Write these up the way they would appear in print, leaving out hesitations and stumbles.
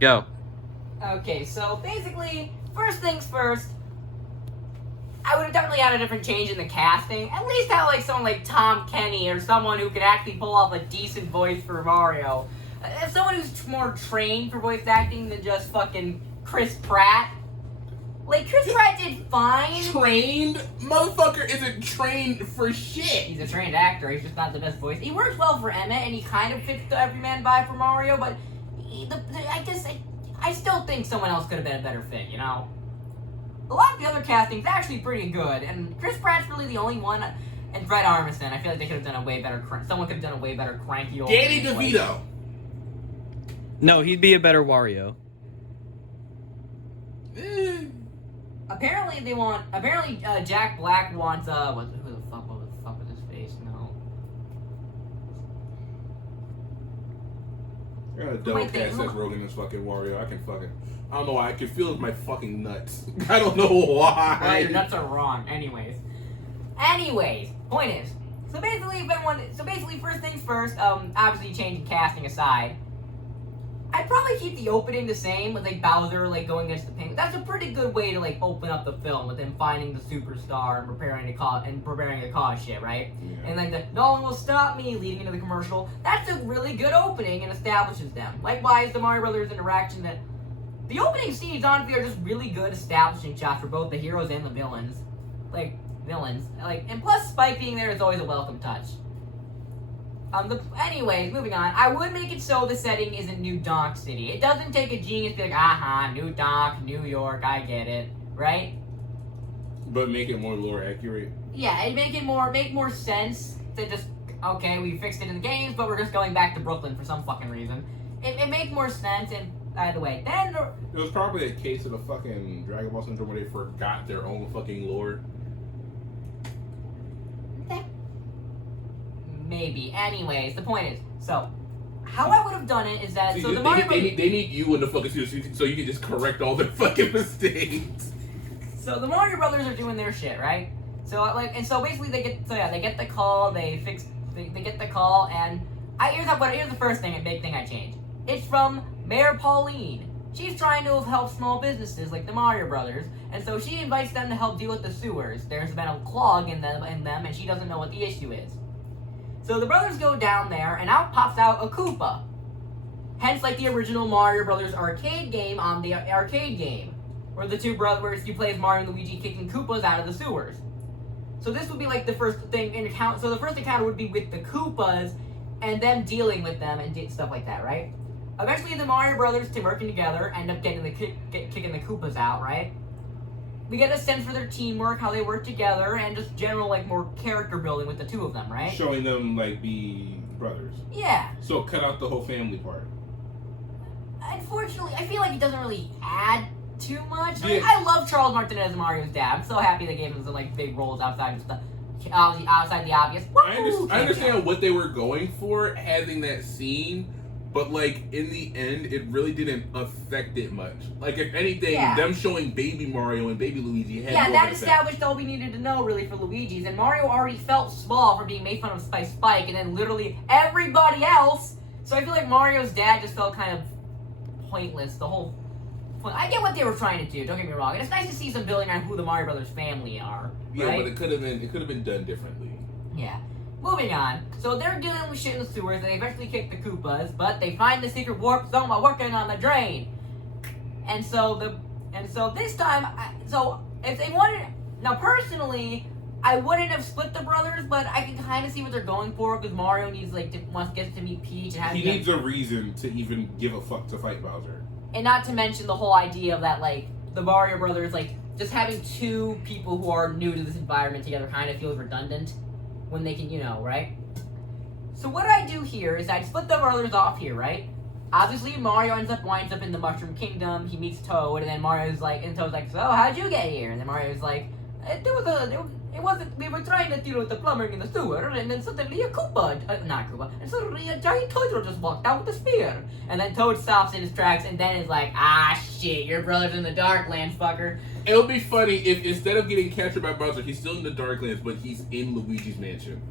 Go. Okay, so basically, first things first, I would have definitely had a different change in the casting. At least have like someone like Tom Kenny or someone who could actually pull off a decent voice for Mario. Someone who's more trained for voice acting than just fucking Chris Pratt. Like, Chris Pratt did fine. Trained? Motherfucker isn't trained for shit. He's a trained actor, he's just not the best voice. He works well for Emmett, and he kind of fits the everyman vibe for Mario, but I still think someone else could have been a better fit, you know? A lot of the other casting's actually pretty good, and Chris Pratt's really the only one, and Fred Armisen, I feel like they could have done a way better, someone could have done a way better cranky old... Danny DeVito. No, he'd be a better Wario. Apparently Jack Black wants, who the fuck was his face? No. I got a double cast Seth Rogen as fucking Wario. I don't know why. I can feel it in my fucking nuts. I don't know why. Well, your nuts are wrong. Anyways, point is, so basically, first things first. Obviously, changing casting aside, I'd probably keep the opening the same with like Bowser like going against the Penguin. That's a pretty good way to like open up the film with him finding the superstar and preparing to cause shit, right? Yeah. And like the "no one will stop me" leading into the commercial. That's a really good opening and establishes them. Likewise, the Mario Brothers interaction that. The opening scenes, honestly, are just really good establishing shots for both the heroes and the villains. And plus Spike being there is always a welcome touch. Anyways, moving on. I would make it so the setting isn't New Donk City. It doesn't take a genius to be like, New Donk, New York, I get it, right? But make it more lore accurate. Yeah, it'd make more sense to just, okay, we fixed it in the games, but we're just going back to Brooklyn for some fucking reason. It makes more sense, and by the way, then... It was probably a case of the fucking Dragon Ball syndrome where they forgot their own fucking lore. Maybe. Anyways, the point is, so, how I would have done it is that... See, so the Mario they need you in the fucking studio so you can just correct all their fucking mistakes. So the Mario Brothers are doing their shit, right? So, so basically they get the call, they get the call, and... Here's the first thing, a big thing I changed. It's from Mayor Pauline. She's trying to help small businesses like the Mario Brothers, and so she invites them to help deal with the sewers. There's been a clog in them, and she doesn't know what the issue is. So the brothers go down there, and out pops out a Koopa. Hence, like the original Mario Brothers arcade game on the arcade game, where the two brothers, you play as Mario and Luigi kicking Koopas out of the sewers. So this would be like the first thing in account. So the first encounter would be with the Koopas, and them dealing with them and stuff like that, right? Eventually, the Mario Brothers, working together, end up getting kicking the Koopas out, right? We get a sense for their teamwork, how they work together, and just general, like, more character building with the two of them, right? Showing them, like, be brothers. Yeah. So cut out the whole family part. Unfortunately, I feel like it doesn't really add too much. Yeah. I love Charles Martinet as Mario's dad. I'm so happy they gave him some, like, big roles outside the obvious. I understand what they were going for, having that scene, but, like, in the end, it really didn't affect it much. Like, if anything, them showing baby Mario and baby Luigi had more that established all we needed to know, really, for Luigi's. And Mario already felt small for being made fun of by Spike, and then literally everybody else. So I feel like Mario's dad just felt kind of pointless. I get what they were trying to do, don't get me wrong. And it's nice to see some building on who the Mario Brothers family are. Yeah, right? but it could have been done differently. Yeah. Moving on. So they're dealing with shit in the sewers, and they eventually kick the Koopas, but they find the secret warp zone while working on the drain. And so this time, if they wanted, now personally, I wouldn't have split the brothers, but I can kind of see what they're going for, because Mario gets to meet Peach and he needs a reason to even give a fuck to fight Bowser. And not to mention the whole idea of that, like, the Mario Brothers, like, just having two people who are new to this environment together kind of feels redundant when they can, right? So what I do here is I split the brothers off here, right? Obviously, Mario winds up in the Mushroom Kingdom. He meets Toad, and then Toad's like, so how'd you get here? And then Mario's like, we were trying to deal with the plumbing in the sewer, and then suddenly and suddenly a giant turtle just walked out with a spear. And then Toad stops in his tracks, and then is like, shit, your brother's in the Darklands, fucker. It would be funny if instead of getting captured by Bowser, he's still in the Darklands, but he's in Luigi's mansion.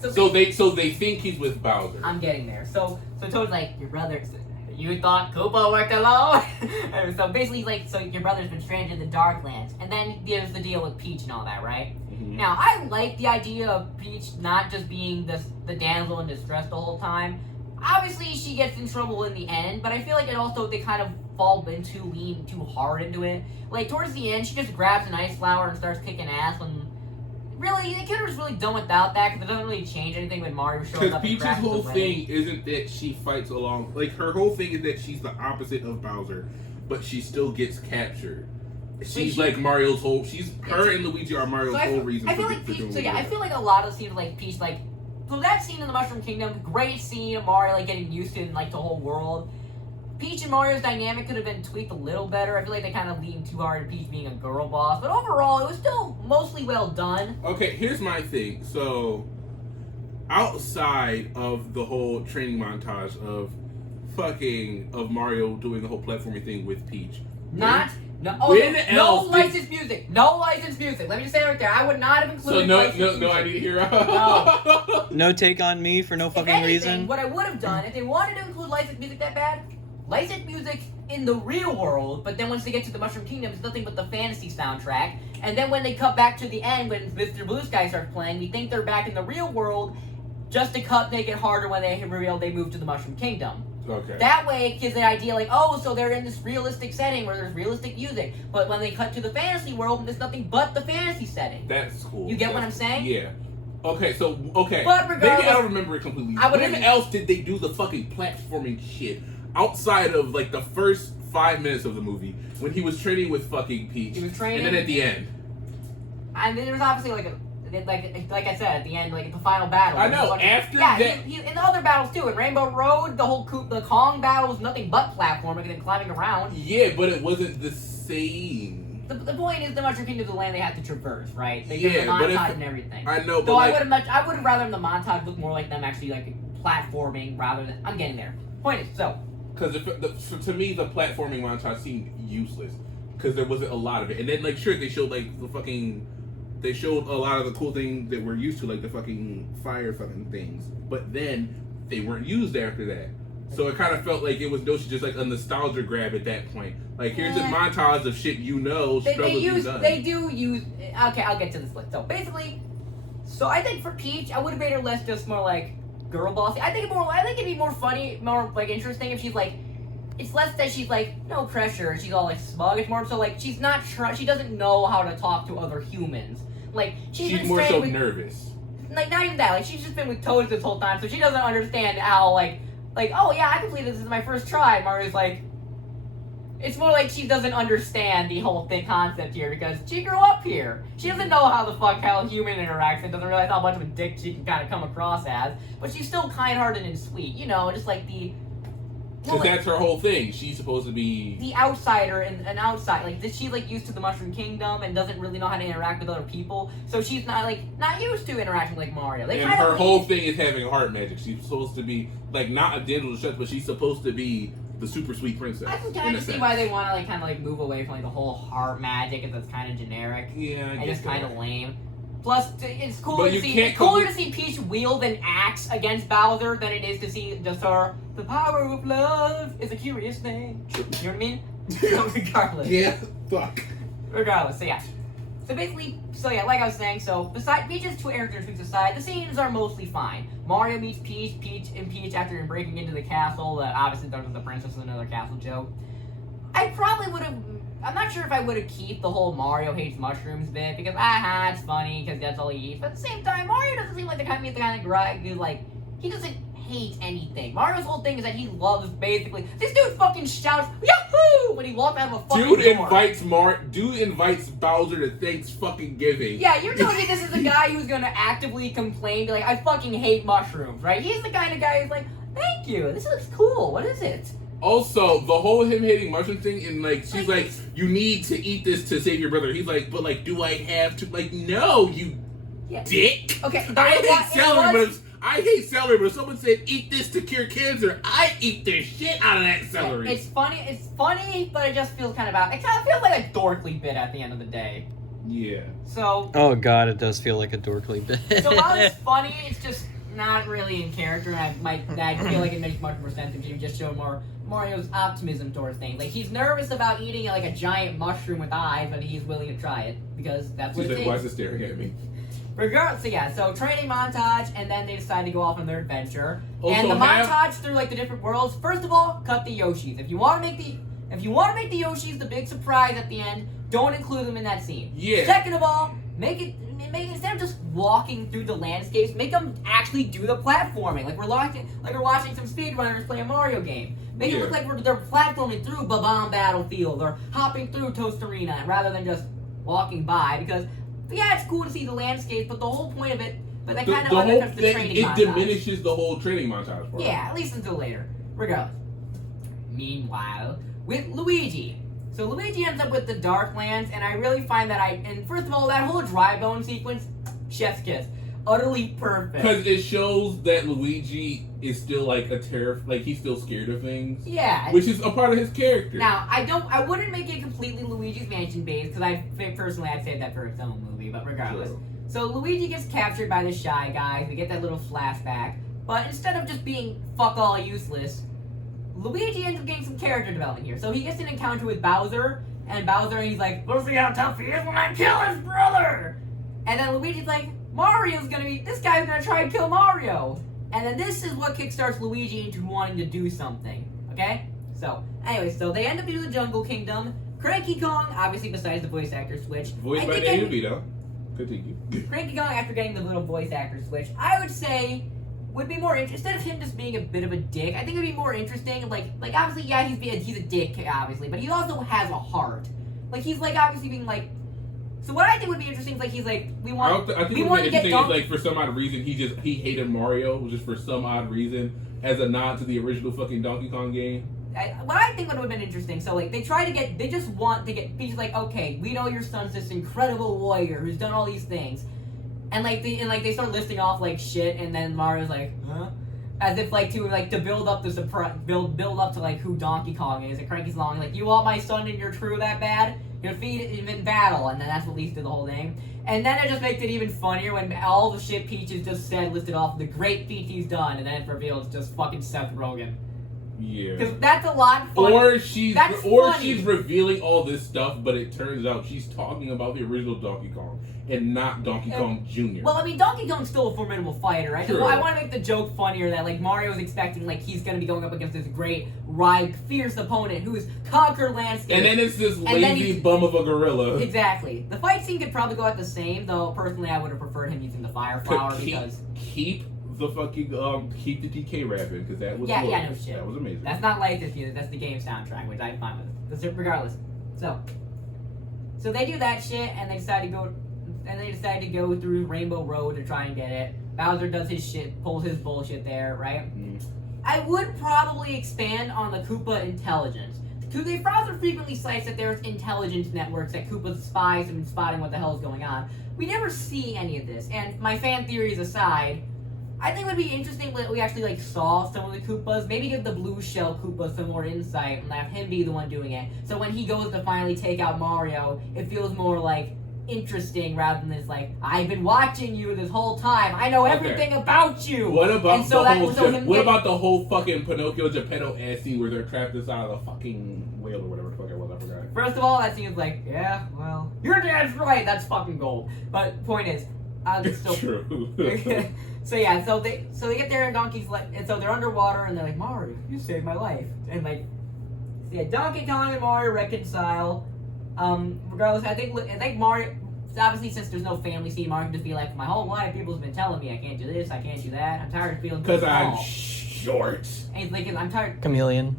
So they think he's with Bowser. I'm getting there. So Toad's like, your brother You thought Koopa worked alone? And so basically, like, so your brother's been stranded in the Darklands, and then there's the deal with Peach and all that, right? Mhm. Now, I like the idea of Peach not just being the damsel in distress the whole time. Obviously, she gets in trouble in the end, but I feel like it also, they kind of lean too hard into it. Like, towards the end, she just grabs an ice flower and starts kicking ass when... Really, they could have just really done without that, because it doesn't really change anything when Mario shows Because up and Peach's crashes whole the thing isn't that she fights along. Like, her whole thing is that she's the opposite of Bowser, but she still gets captured. She's like Mario's whole. Her and Luigi are Mario's whole reason. I feel for like doing Peach. So what yeah, they're I feel like a lot of the scenes like Peach, like so that scene in the Mushroom Kingdom, great scene of Mario like getting used to it and like the whole world. Peach and Mario's dynamic could have been tweaked a little better. I feel like they kind of leaned too hard at Peach being a girl boss, but overall, it was still mostly well done. Okay, here's my thing. So, outside of the whole training montage of Mario doing the whole platforming thing with Peach, no licensed music. No licensed music. Let me just say it right there. I would not have included licensed music. No, I need to hear. No. No take on me for no fucking reason. What I would have done, if they wanted to include licensed music that bad, licensed music in the real world, but then once they get to the Mushroom Kingdom, it's nothing but the fantasy soundtrack. And then when they cut back to the end, when Mr. Blue Sky starts playing, we think they're back in the real world, just to make it harder when they move to the Mushroom Kingdom. Okay. That way, it gives the idea like, oh, so they're in this realistic setting where there's realistic music. But when they cut to the fantasy world, there's nothing but the fantasy setting. That's cool. You get what I'm saying? Yeah. Okay. But regardless, maybe I don't remember it completely. When else did they do the fucking platforming shit outside of like the first 5 minutes of the movie when he was training with fucking Peach? He was training, and then at the end. I mean, there was obviously like I said, at the end, like the final battle. I know. After that, in the other battles too, in Rainbow Road, the Kong battle was nothing but platforming and climbing around. Yeah, but it wasn't the same. The point is, the Mushroom Kingdom is the land they have to traverse, right? They do the montage and everything. I know, but though I would have rather the montage look more like them actually like platforming rather than. I'm getting there. Point is, so. Because to me, the platforming montage seemed useless because there wasn't a lot of it, and then like sure they showed like the fucking. They showed a lot of the cool things that we're used to, like the fucking fire fucking things. But then they weren't used after that. So it kind of felt like it was just like a nostalgia grab at that point. Like here's a montage of shit They do use. Okay, I'll get to this list. So basically, I think for Peach, I would have made her less just more like girl bossy. I think it'd be more funny, more like interesting if she's like. It's less that she's like no pressure. She's all like smug. It's more so like she's not. She doesn't know how to talk to other humans. Like she's more so nervous. Like not even that. Like she's just been with Toads this whole time, so she doesn't understand how like oh yeah, I completed this is my first try. Mario's like. It's more like she doesn't understand the whole concept here because she grew up here. She doesn't know how a human interacts and doesn't realize how much of a dick she can kind of come across as. But she's still kind-hearted and sweet, you know, just like the. Because that's her whole thing. She's supposed to be the outsider and an outside. Like she's like used to the Mushroom Kingdom and doesn't really know how to interact with other people. So she's not used to interacting like Mario. And her whole thing is having heart magic. She's supposed to be like not a damsel in distress, but she's supposed to be the super sweet princess. I can kind of see why they want to kind of move away from the whole heart magic and that's kind of generic. Yeah, and just kind of lame. Plus, it's cooler to see Peach wield an axe against Bowser than it is to see just her. The power of love is a curious thing. You know what I mean? So regardless. Yeah. Fuck. Regardless. So yeah. So basically, like I was saying, besides Peach's two character tweaks aside, the scenes are mostly fine. Mario meets Peach after breaking into the castle. Obviously, there was the princess and another castle joke. I probably would have. I'm not sure if I would have kept the whole Mario hates mushrooms bit because it's funny because that's all he eats. But at the same time, Mario doesn't seem like the kind of guy who he doesn't hate anything. Mario's whole thing is that he loves basically this dude fucking shouts Yahoo when he walks out of a fucking door. Dude invites Bowser to Thanksgiving. Yeah, you're telling me this is the guy who's gonna actively complain, be like, I fucking hate mushrooms, right? He's the kind of guy who's like, thank you, this looks cool. What is it? Also, the whole him hating mushroom thing, and she's like, you need to eat this to save your brother. He's like, but do I have to? No, you dick. Okay, I hate celery, but if someone said eat this to cure cancer, I eat the shit out of that celery. It's funny, but it just feels it kind of feels like a dorkly bit at the end of the day. Yeah. So. Oh god, it does feel like a dorkly bit. So while it's funny, it's just not really in character, and I feel like it makes much more sense if you just show more Mario's optimism towards things. Like, he's nervous about eating like a giant mushroom with eyes, but he's willing to try it because that's what She's it like, takes. why is it staring at me? Regardless, so yeah, so training montage, and then they decide to go off on their adventure. Also, and the montage through like the different worlds. First of all, cut the Yoshis. If you want to make the Yoshis the big surprise at the end, don't include them in that scene. Yeah. Second of all, make it instead of just walking through the landscapes, make them actually do the platforming. Like we're watching some speedrunners play a Mario game. Make it look like they're platforming through Babam Battlefield or hopping through Toast Arena rather than just walking by. Because yeah, it's cool to see the landscape, but the whole point of it, but that kind of undercuts the training montage. It diminishes the whole training montage part. Yeah, at least until later. Regardless. Meanwhile, with Luigi. So Luigi ends up with the Darklands, and I really find that and first of all, that whole dry bone sequence, chef's kiss. Utterly perfect. Because it shows that Luigi is still like he's still scared of things. Yeah. Which is a part of his character. Now, I wouldn't make it completely Luigi's Mansion based, because I'd save that for its own movie, but regardless. True. So Luigi gets captured by the Shy Guys, we get that little flashback, but instead of just being fuck all useless, Luigi ends up getting some character development here. So he gets an encounter with Bowser, and he's like, we'll see how tough he is when I kill his brother! And then Luigi's like, this guy's gonna try and kill Mario! And then this is what kickstarts Luigi into wanting to do something, okay? So, anyway, so they end up in the Jungle Kingdom. Cranky Kong, obviously besides the voice actor switch. Voiced by Danny DeVito. Continue. Cranky Kong, after getting the little voice actor switch, I would say would be more interesting. Instead of him just being a bit of a dick, I think it would be more interesting. Like obviously, yeah, he's a dick, obviously, but he also has a heart. Like he's like obviously being like. So what I think would be interesting is like he's like I think we want to get Donkey. Like for some odd reason he hated Mario just for some odd reason as a nod to the original fucking Donkey Kong game. What I think would have been interesting, so like he's like, okay, we know your son's this incredible warrior who's done all these things, and they start listing off like shit, and then Mario's like, huh? As if to build up the surprise, build up to like who Donkey Kong is, and Cranky's long like, you want my son in your crew that bad? You defeat him in battle, and then that's what leads to the whole thing. And then it just makes it even funnier when all the shit Peaches just said listed off the great feats he's done, and then it reveals just fucking Seth Rogen. Yeah. Because that's a lot funnier. Or she's revealing all this stuff, but it turns out she's talking about the original Donkey Kong and not Donkey Kong Jr. Well, I mean, Donkey Kong's still a formidable fighter, right? Sure. I want to make the joke funnier that like Mario's expecting like he's gonna be going up against this great, fierce opponent who's conquered landscape. And then it's this lazy bum of a gorilla. Exactly. The fight scene could probably go at the same, though personally I would have preferred him using the fire flower because keep the fucking keep the DK rapping because that was no shit. That was amazing. That's not like this music. That's the game soundtrack, which I'm fine with. But regardless, so they do that shit and they decide to go through Rainbow Road to try and get it. Bowser does his shit, pulls his bullshit there, right? Mm. I would probably expand on the Koopa intelligence. Bowser frequently cites that there's intelligence networks that Koopa's spies have been spotting what the hell is going on. We never see any of this, and my fan theories aside, I think it would be interesting that we actually saw some of the Koopas. Maybe give the blue shell Koopa some more insight and have him be the one doing it. So when he goes to finally take out Mario, it feels more interesting rather than this I've been watching you this whole time. I know everything about you. What about the whole fucking Pinocchio Geppetto ass scene where they're trapped inside of the fucking whale or whatever the fuck it was? I forgot. First of all, that seems yeah, well, your dad's right. That's fucking gold. But point is, it's still true. So yeah, so they get there and Donkey's and so they're underwater and they're like, Mario, you saved my life. And Donkey Kong and Mario reconcile. Regardless, I think Mario, obviously since there's no family scene, Mario can just be like, my whole life people's been telling me I can't do this, I can't do that. I'm tired of feeling so small. Because I'm short. And he's like, I'm tired. Chameleon.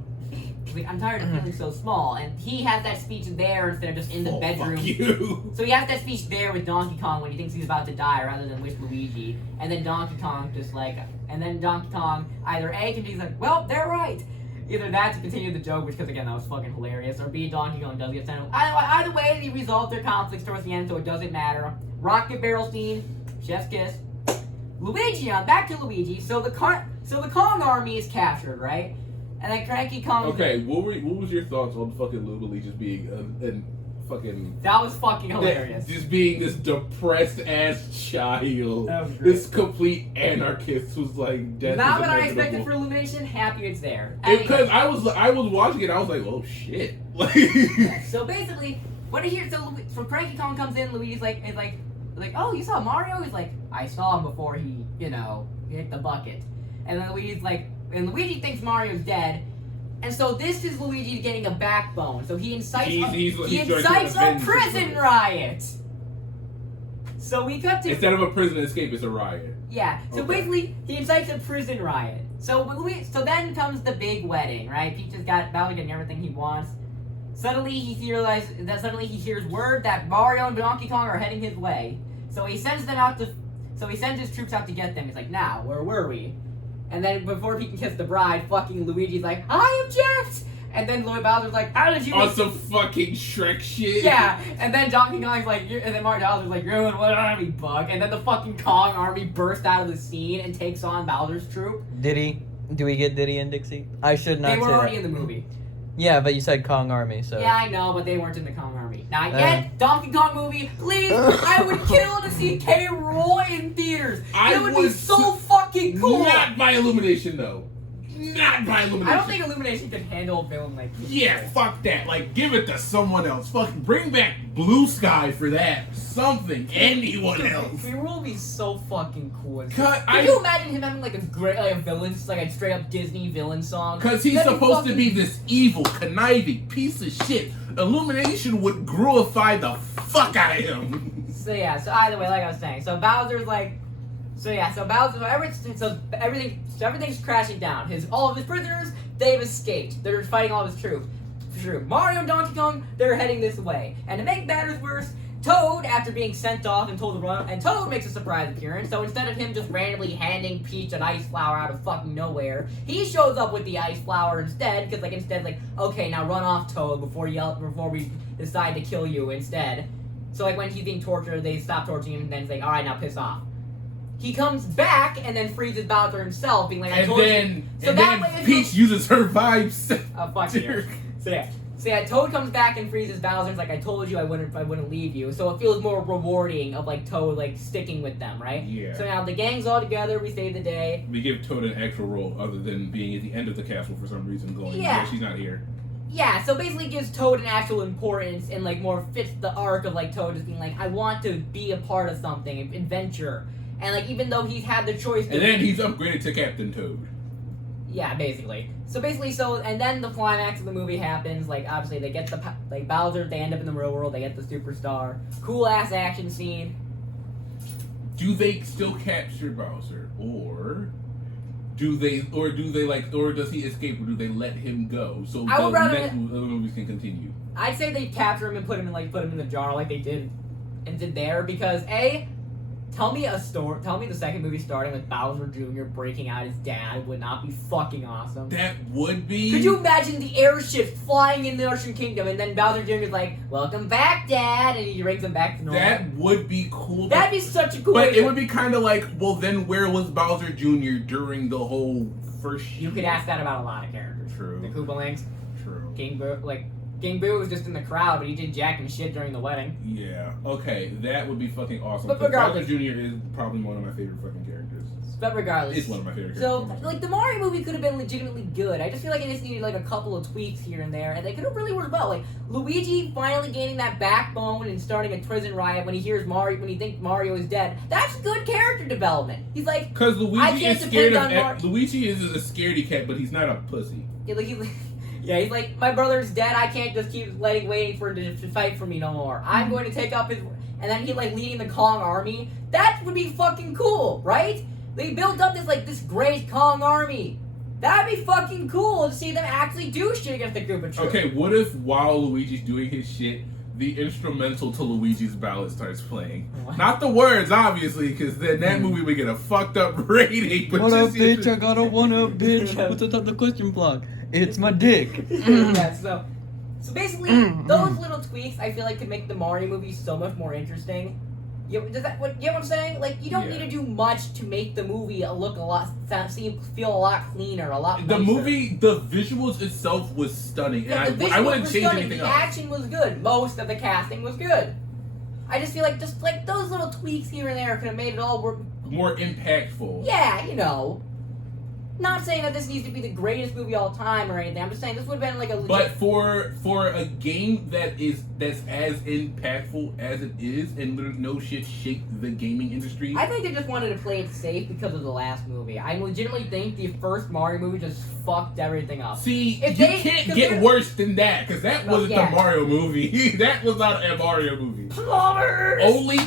He's like, I'm tired of feeling so small. And he has that speech there instead of just in the bedroom. Fuck you. So he has that speech there with Donkey Kong when he thinks he's about to die rather than with Luigi. And then Donkey Kong either A can be well, they're right. Either that to continue the joke, which, because again, that was fucking hilarious, or B, Donkey Kong does get sent home. Either way, they resolve their conflicts towards the end, so it doesn't matter. Rocket barrel scene, chef's kiss. Back to Luigi. So the Kong army is captured, right? And then Cranky Kong. Okay, what was your thoughts on fucking Luigi just being a fucking. That was fucking hilarious. Just being this depressed ass child, That was great. this complete anarchist who's like death. Not is what I inevitable. expected for Illumination. Happy it's there. Because I was watching it, I was like, oh shit. Like, So basically, what I hear, so Cranky Kong comes in. Luigi's like, oh, you saw Mario? He's like, I saw him before he, hit the bucket. And then Luigi's like, and Luigi thinks Mario's dead. And so this is Luigi getting a backbone. So he incites a prison riot. So we cut to instead of a prison escape, it's a riot. yeah. So Okay. basically, he incites a prison riot. So then comes the big wedding, right? Peach has got Bowser getting everything he wants. Suddenly he hears word that Mario and Donkey Kong are heading his way. So he sends his troops out to get them. He's like, now, where were we? And then before he can kiss the bride, fucking Luigi's like, I object! And then Bowser's like, how did you... On some fucking Shrek shit. Yeah, and then Donkey Kong's like, and then Bowser's like, you're in what army, bug? And then the fucking Kong army bursts out of the scene and takes on Bowser's troop. Diddy? Do we get Diddy and Dixie? I should not They were say already that. in the movie. Yeah, but you said Kong Army, so... Yeah, I know, but they weren't in the Kong army. Not yet. Donkey Kong movie, please. I would kill to see K. Rool in theaters. It would be so fucking cool. Not by Illumination, though. Not by Illumination. I don't think Illumination could handle a villain like this. Yeah, fuck that. Like, give it to someone else. Fucking bring back Blue Sky for that. Something. Anyone else. K. Rool would be so fucking cool. Cut. Can you imagine him having like a great a villain, like a straight up Disney villain song? Because he's That'd supposed to be this evil, conniving piece of shit. Illumination would glorify the fuck out of him. So yeah, so either way, like I was saying, so Bowser's like, everything's crashing down. All of his prisoners, they've escaped. They're fighting all of his troops. Mario and Donkey Kong, they're heading this way. And to make matters worse, Toad, after being sent off and told to run, and Toad makes a surprise appearance. So instead of him just randomly handing Peach an ice flower out of fucking nowhere, he shows up with the ice flower instead. Because okay, now run off, Toad, before we decide to kill you instead. So like when he's being tortured, they stop torturing him, and then it's like, all right, now piss off. He comes back and then freezes Bowser himself, being like, I told you. So then Peach uses her vibes. Oh, fuck you. So yeah, Toad comes back and freezes Bowser. It's like, I told you I wouldn't leave you. So it feels more rewarding of like Toad like sticking with them, right? Yeah. So now the gang's all together. We save the day. We give Toad an actual role other than being at the end of the castle for some reason, going, yeah, she's not here. Yeah, so basically gives Toad an actual importance and like more fits the arc of like Toad just being like, I want to be a part of something, an adventure. And like even though he's had the choice to and then he's upgraded to Captain Toad. Yeah, basically. And then the climax of the movie happens. Like obviously they get Bowser, they end up in the real world, they get the superstar. Cool ass action scene. Do they still capture Bowser? Or does he escape, or do they let him go so the next movies can continue? I'd say they capture him and put him in the jar like they did there, because tell me the second movie starting with Bowser Jr. breaking out his dad would not be fucking awesome. That would be. Could you imagine the airships flying in the Ocean Kingdom and then Bowser Jr. is like, welcome back, Dad, and he brings him back to normal? That would be cool. That'd be such a cool But it would be kind of like, well, then where was Bowser Jr. during the whole first year? You could ask that about a lot of characters. True. The Koopalings. True. King Boo was just in the crowd, but he did jack and shit during the wedding. Yeah. Okay, that would be fucking awesome. But regardless, Bowser Jr. is probably one of my favorite fucking characters. But regardless, It's one of my favorite so characters. like the Mario movie could have been legitimately good. I just feel like it just needed like a couple of tweaks here and there, and they could have really worked well. Like Luigi finally gaining that backbone and starting a prison riot when he thinks Mario is dead. That's good character development. He's like, because Luigi is scared of Luigi is a scaredy cat, but he's not a pussy. Yeah, he's like, my brother's dead. I can't just keep waiting for him to fight for me no more. I'm going to take up his. And then he leading the Kong army. That would be fucking cool, right? They built up this great Kong army. That'd be fucking cool to see them actually do shit against the group of troops. Okay, what if while Luigi's doing his shit, the instrumental to Luigi's Ballad starts playing? What? Not the words, obviously, because then that movie would get a fucked up rating. But what up, bitch? I got a one-up, bitch. What's the question block? It's my dick. Yeah, so basically, those little tweaks I feel like could make the Mario movie so much more interesting. You get what I'm saying? Like, you don't Yeah. need to do much to make the movie look feel a lot cleaner, a lot The nicer. movie, the visuals itself was stunning, Yeah, the and I visuals wouldn't were change stunning. anything The else. action was good. Most of the casting was good. I just feel like just like those little tweaks here and there could have made it all work. More impactful. Yeah, you know. Not saying that this needs to be the greatest movie of all time or anything. I'm just saying this would have been like a legit. But for a game that's as impactful as it is, and no shit shaped the gaming industry. I think they just wanted to play it safe because of the last movie. I legitimately think the first Mario movie just fucked everything up. See, If you they- can't 'cause get they're- worse than that, because that Well, wasn't yeah. the Mario movie. That was not a Mario movie. Plumbers! Only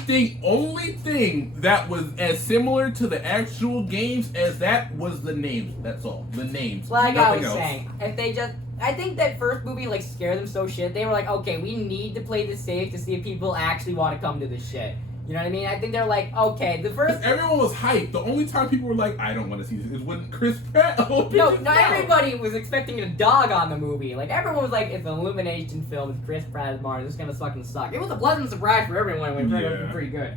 thing that was as similar to the actual games as that was the names. That's all. The names. Like I Nothing was else. saying, if they just, I think that first movie like scared them so shit. They were like, okay, we need to play this safe to see if people actually want to come to this shit. You know what I mean? I think they're like, okay, the first. Everyone was hyped. The only time people were like, I don't want to see this is when Chris Pratt opened No, his not mouth. everybody was expecting a dog on the movie. Like everyone was like, it's an Illumination film with Chris Pratt as Mario. This is gonna fucking suck. It was a pleasant surprise for everyone. It was Yeah. pretty good.